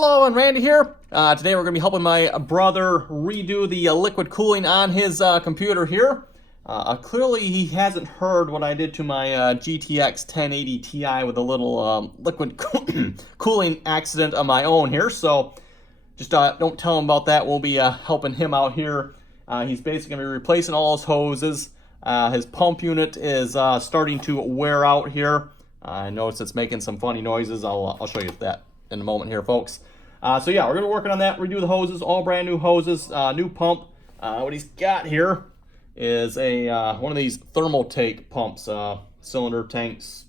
Hello, and Randy here. Today we're going to be helping my brother redo the liquid cooling on his computer here. Clearly he hasn't heard what I did to my GTX 1080 Ti with a little liquid cooling accident of my own here, so just don't tell him about that. We'll be helping him out here. He's basically going to be replacing all his hoses. His pump unit is starting to wear out here. I noticed it's making some funny noises. I'll show you that in a moment here, folks. So yeah, we're gonna be working on that. Redo the hoses, all brand new hoses, new pump. What he's got here is a one of these Thermaltake pumps, cylinder tanks.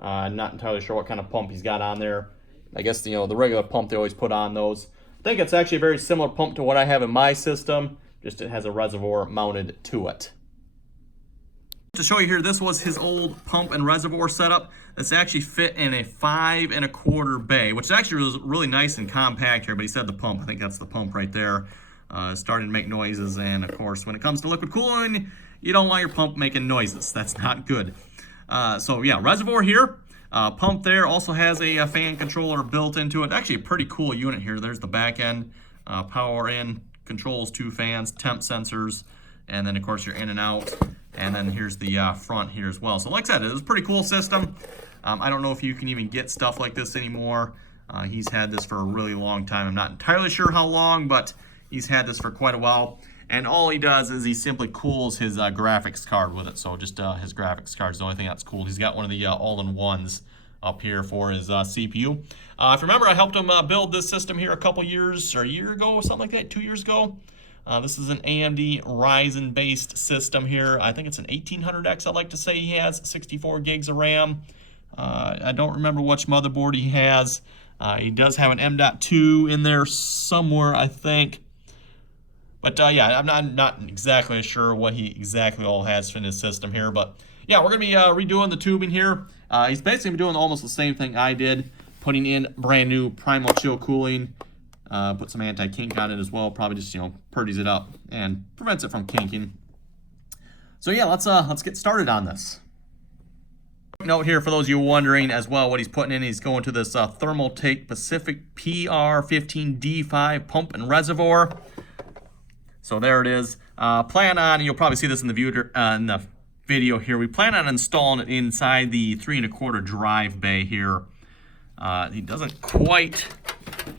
Not entirely sure what kind of pump he's got on there. I guess the regular pump they always put on those. I think it's actually a very similar pump to what I have in my system. Just it has a reservoir mounted to it. To show you here, this was his old pump and reservoir setup. This actually fit in a 5 1/4 bay, which actually was really nice and compact here, but he said the pump, I think that's the pump right there, starting to make noises. And of course, when it comes to liquid cooling, you don't want your pump making noises. That's not good. So yeah, reservoir here, pump there, also has a fan controller built into it. Actually a pretty cool unit here. There's the back end, power in, controls 2 fans, temp sensors, and then of course your in and out. And then here's the front here as well. So like I said, it was a pretty cool system. I don't know if you can even get stuff like this anymore. He's had this for a really long time. I'm not entirely sure how long, but he's had this for quite a while. And all he does is he simply cools his graphics card with it. So just his graphics card is the only thing that's cooled. He's got one of the all-in-ones up here for his CPU. If you remember, I helped him build this system here a year ago or something like that, 2 years ago. This is an AMD Ryzen-based system here. I think it's an 1800X, I'd like to say he has, 64 gigs of RAM. I don't remember which motherboard he has. He does have an M.2 in there somewhere, I think. But yeah, I'm not exactly sure what he exactly all has in his system here. But yeah, we're going to be redoing the tubing here. He's basically doing almost the same thing I did, putting in brand new Primal Chill cooling. Put some anti-kink on it as well. Probably just, purdies it up and prevents it from kinking. So yeah, let's get started on this. Note here for those of you wondering as well what he's putting in. He's going to this Thermaltake Pacific PR15D5 pump and reservoir. So there it is. Plan on, you'll probably see this in the video here. We plan on installing it inside the 3 1/4 drive bay here. He doesn't quite.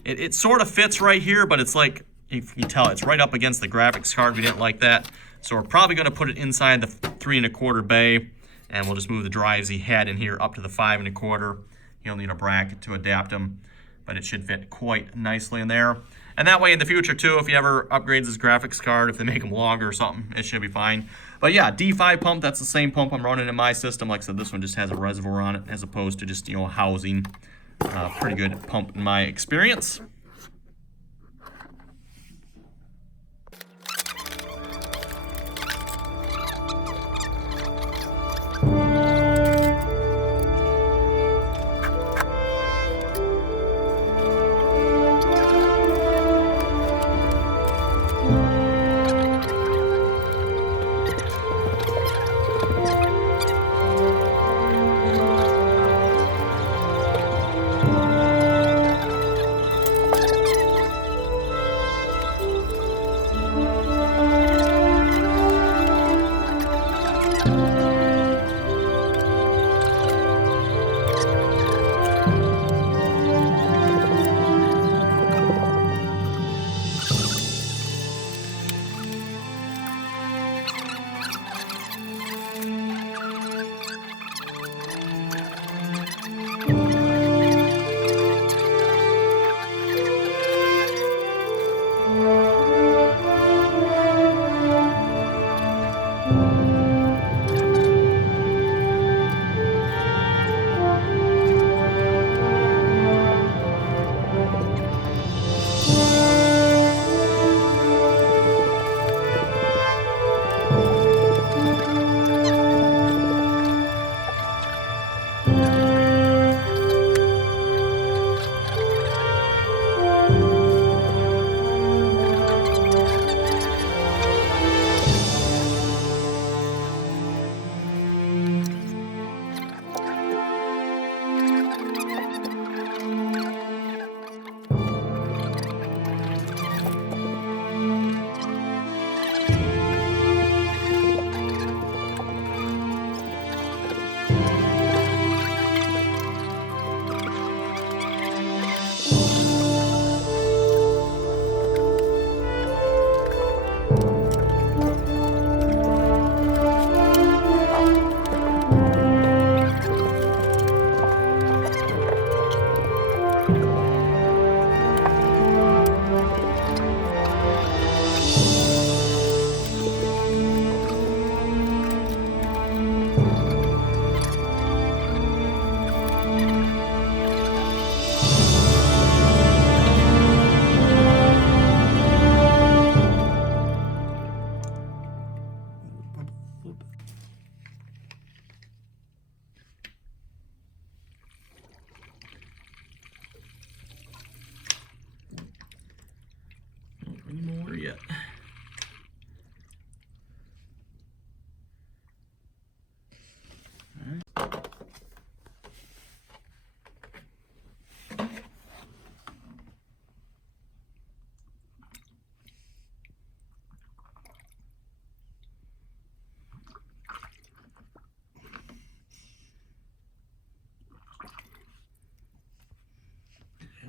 It sort of fits right here, but it's like, if you tell, it's right up against the graphics card. We didn't like that. So we're probably going to put it inside the 3 1/4 bay, and we'll just move the drives he had in here up to the 5 1/4. He'll need a bracket to adapt them, but it should fit quite nicely in there. And that way in the future too, if he ever upgrades his graphics card, if they make them longer or something, it should be fine. But yeah, D5 pump, that's the same pump I'm running in my system. Like I said, this one just has a reservoir on it as opposed to just, housing. Pretty good pump in my experience.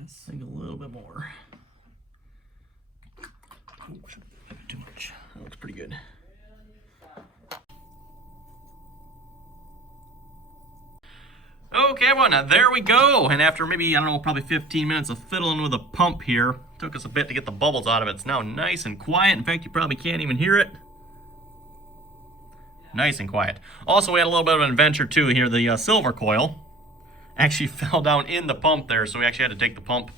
Yes. I think a little bit more. Oh, too much. That looks pretty good. Okay, everyone, now there we go. And after maybe, I don't know, probably 15 minutes of fiddling with the pump here, took us a bit to get the bubbles out of it. It's now nice and quiet. In fact, you probably can't even hear it. Nice and quiet. Also, we had a little bit of an adventure too here. The silver coil actually fell down in the pump there, so we actually had to take the pump,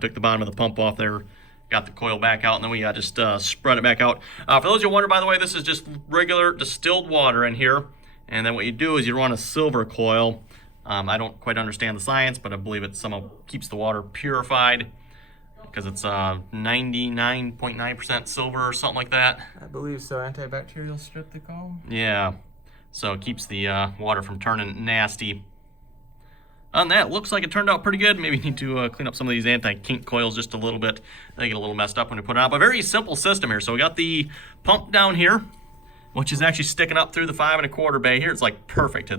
took the bottom of the pump off there, got the coil back out, and then we just spread it back out. For those who wonder, by the way, this is just regular distilled water in here. And then what you do is you run a silver coil. I don't quite understand the science, but I believe it somehow keeps the water purified because it's 99.9% silver or something like that. I believe so. Antibacterial strip, they call them. Yeah, so it keeps the water from turning nasty. On that, looks like it turned out pretty good. Maybe need to clean up some of these anti-kink coils just a little bit. They get a little messed up when we put it on. But very simple system here. So we got the pump down here, which is actually sticking up through the 5 1/4 bay here. It's like perfect.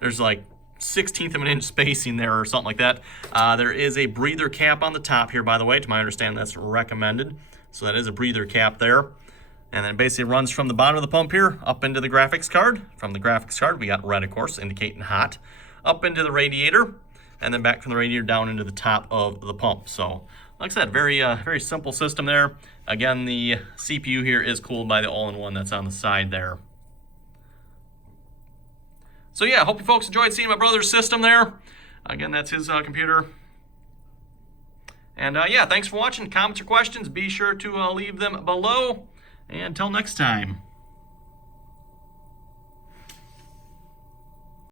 There's like 1/16 of an inch spacing there or something like that. There is a breather cap on the top here, by the way. To my understanding, that's recommended. So that is a breather cap there. And then it basically runs from the bottom of the pump here up into the graphics card. From the graphics card, we got red, of course, indicating hot. Up into the radiator, and then back from the radiator down into the top of the pump. So, like I said, very simple system there. Again, the CPU here is cooled by the all-in-one that's on the side there. So yeah, hope you folks enjoyed seeing my brother's system there. Again, that's his computer. And yeah, thanks for watching. Comments or questions, be sure to leave them below. And until next time.